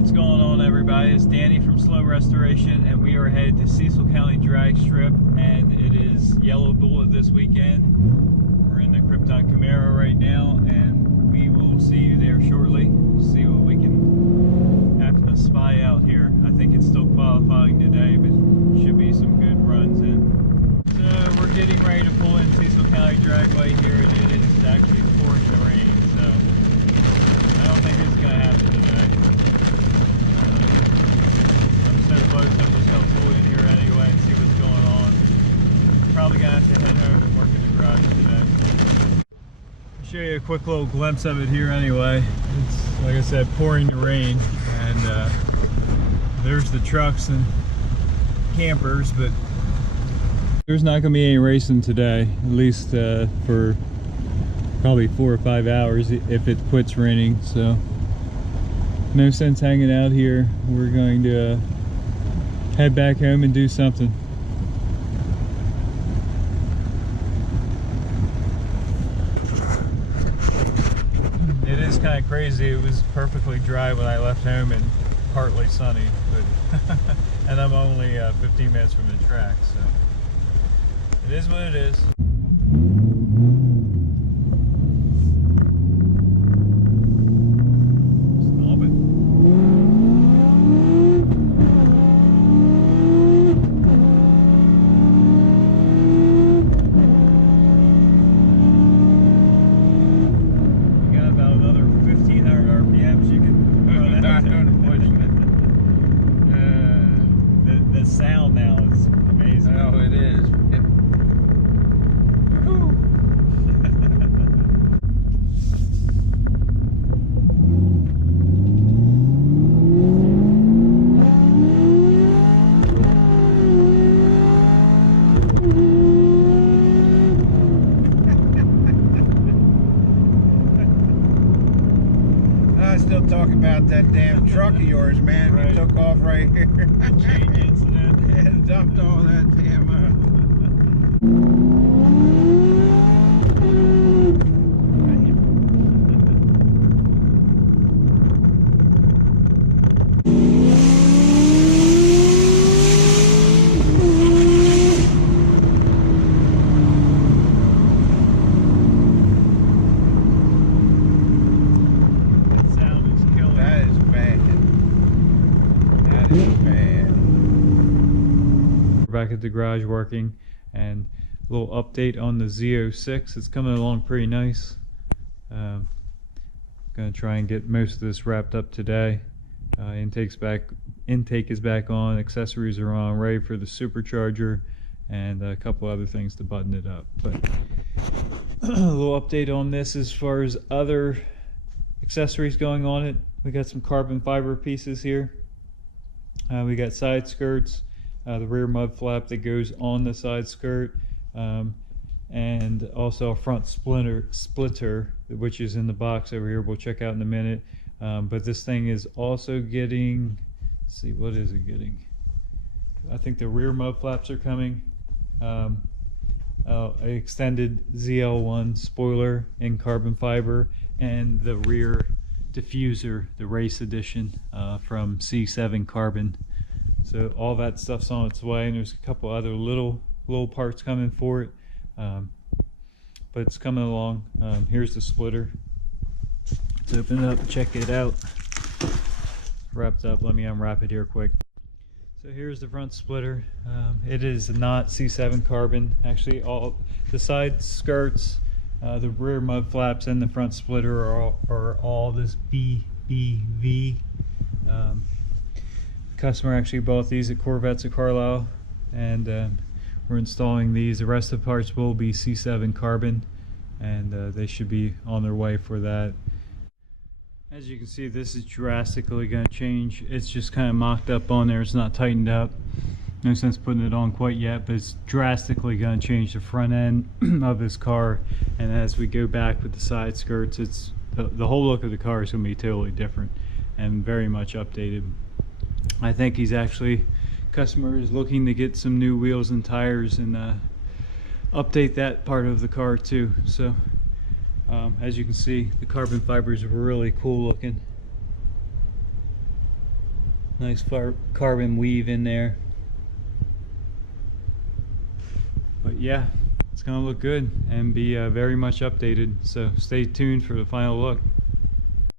What's going on, everybody? It's Danny from Slow Restoration, and we are headed to Cecil County Drag Strip, and it is Yellow Bullet this weekend. We're in the Krypton Camaro right now, and we will see you there shortly. See what we can happen to spy out here. I think it's still qualifying today, but should be some good runs in. So we're getting ready to pull in Cecil County Dragway here, and it is actually pouring the rain, so I don't think it's going to happen today. I'm so close, I'm just going to pull in here anyway and see what's going on. Probably going to have to head home and work in the garage today. I'll show you a quick little glimpse of it here anyway. It's, like I said, pouring the rain, and there's the trucks and campers, but there's not going to be any racing today, at least for probably 4 or 5 hours if it quits raining. So no sense hanging out here. We're going to head back home and do something. It is kind of crazy. It was perfectly dry when I left home and partly sunny, but and I'm only 15 minutes from the track, so it is what it is. The sound now is amazing. Oh, it is. I still talk about that damn truck of yours, man. Right. You took off right here. Change incident. And dumped all that damn Back at the garage working, and a little update on the Z06. It's coming along pretty nice. Gonna try and get most of this wrapped up today. Intake is back on, accessories are on, ready for the supercharger, and a couple other things to button it up. But a little update on this as far as other accessories going on it. We got some carbon fiber pieces here. We got side skirts, the rear mud flap that goes on the side skirt, and also a front splitter, which is in the box over here. We'll check out in a minute. But this thing is also getting, let's see, what is it getting? I think the rear mud flaps are coming. An extended ZL1 spoiler in carbon fiber, and the rear diffuser, the race edition from C7 Carbon. So all that stuff's on its way, and there's a couple other little parts coming for it, but it's coming along. Here's the splitter. Let's open it up, check it out. Wrapped up. Let me unwrap it here quick. So here's the front splitter. It is not C7 Carbon. Actually, all the side skirts, the rear mud flaps, and the front splitter are all this BBV. Customer actually bought these at Corvettes of Carlisle, and we're installing these. The rest of the parts will be C7 Carbon, and they should be on their way for that. As you can see, this is drastically going to change. It's just kind of mocked up on there. It's not tightened up. No sense putting it on quite yet, but it's drastically going to change the front end of this car. And as we go back with the side skirts, it's the whole look of the car is going to be totally different and very much updated. I think he's actually, customer is looking to get some new wheels and tires and update that part of the car too. So as you can see, the carbon fiber is really cool looking. Nice carbon weave in there. But yeah, it's gonna look good and be very much updated. So stay tuned for the final look.